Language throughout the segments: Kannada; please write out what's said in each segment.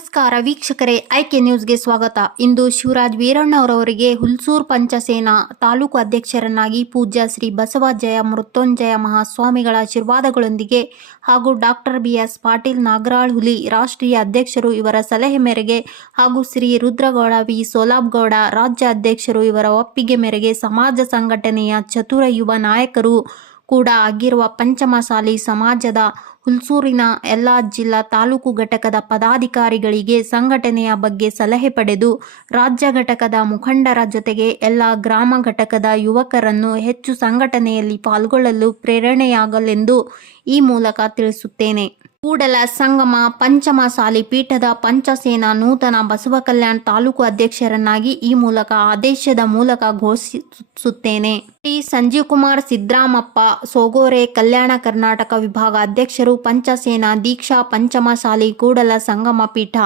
ನಮಸ್ಕಾರ ವೀಕ್ಷಕರೇ, ಐಕೆ ನ್ಯೂಸ್ಗೆ ಸ್ವಾಗತ. ಇಂದು ಶಿವರಾಜ್ ವೀರಣ್ಣವರವರಿಗೆ ಹುಲ್ಸೂರು ಪಂಚಸೇನಾ ತಾಲೂಕು ಅಧ್ಯಕ್ಷರನ್ನಾಗಿ ಪೂಜ್ಯ ಶ್ರೀ ಬಸವಜಯ ಮೃತ್ಯುಂಜಯ ಮಹಾಸ್ವಾಮಿಗಳ ಆಶೀರ್ವಾದಗಳೊಂದಿಗೆ ಹಾಗೂ ಡಾಕ್ಟರ್ BS ಪಾಟೀಲ್ ನಾಗರಾಳ್ ಹುಲಿ ರಾಷ್ಟ್ರೀಯ ಅಧ್ಯಕ್ಷರು ಇವರ ಸಲಹೆ ಮೇರೆಗೆ ಹಾಗೂ ಶ್ರೀ ರುದ್ರಗೌಡ ವಿ ಸೋಲಾಬ್ಗೌಡ ರಾಜ್ಯ ಅಧ್ಯಕ್ಷರು ಇವರ ಒಪ್ಪಿಗೆ ಮೇರೆಗೆ ಸಮಾಜ ಸಂಘಟನೆಯ ಚತುರ ಯುವ ನಾಯಕರು ಕೂಡ ಆಗಿರುವ ಪಂಚಮಸಾಲಿ ಸಮಾಜದ ಹುಲ್ಸೂರಿನ ಎಲ್ಲ ಜಿಲ್ಲಾ ತಾಲೂಕು ಘಟಕದ ಪದಾಧಿಕಾರಿಗಳಿಗೆ ಸಂಘಟನೆಯ ಬಗ್ಗೆ ಸಲಹೆ ಪಡೆದು ರಾಜ್ಯ ಘಟಕದ ಮುಖಂಡರ ಜೊತೆಗೆ ಎಲ್ಲ ಗ್ರಾಮ ಘಟಕದ ಯುವಕರನ್ನು ಹೆಚ್ಚು ಸಂಘಟನೆಯಲ್ಲಿ ಪಾಲ್ಗೊಳ್ಳಲು ಪ್ರೇರಣೆಯಾಗಲೆಂದು ಈ ಮೂಲಕ ತಿಳಿಸುತ್ತೇನೆ. ಕೂಡಲ ಸಂಗಮ ಪಂಚಮಸಾಲಿ ಪೀಠದ ಪಂಚಸೇನಾ ನೂತನ ಬಸವ ಕಲ್ಯಾಣ ತಾಲೂಕು ಅಧ್ಯಕ್ಷರನ್ನಾಗಿ ಈ ಮೂಲಕ ಆದೇಶದ ಮೂಲಕ ಘೋಷಿಸುತ್ತೇನೆ. ಟಿ. ಸಂಜೀವ್ ಕುಮಾರ್ ಸಿದ್ರಾಮಪ್ಪ ಸೋಗೋರೆ ಕಲ್ಯಾಣ ಕರ್ನಾಟಕ ವಿಭಾಗ ಅಧ್ಯಕ್ಷರು, ಪಂಚಸೇನಾ ದೀಕ್ಷಾ ಪಂಚಮಸಾಲಿ ಕೂಡಲ ಸಂಗಮ ಪೀಠ.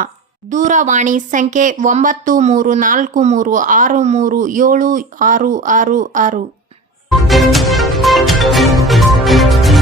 ದೂರವಾಣಿ ಸಂಖ್ಯೆ 9343637666.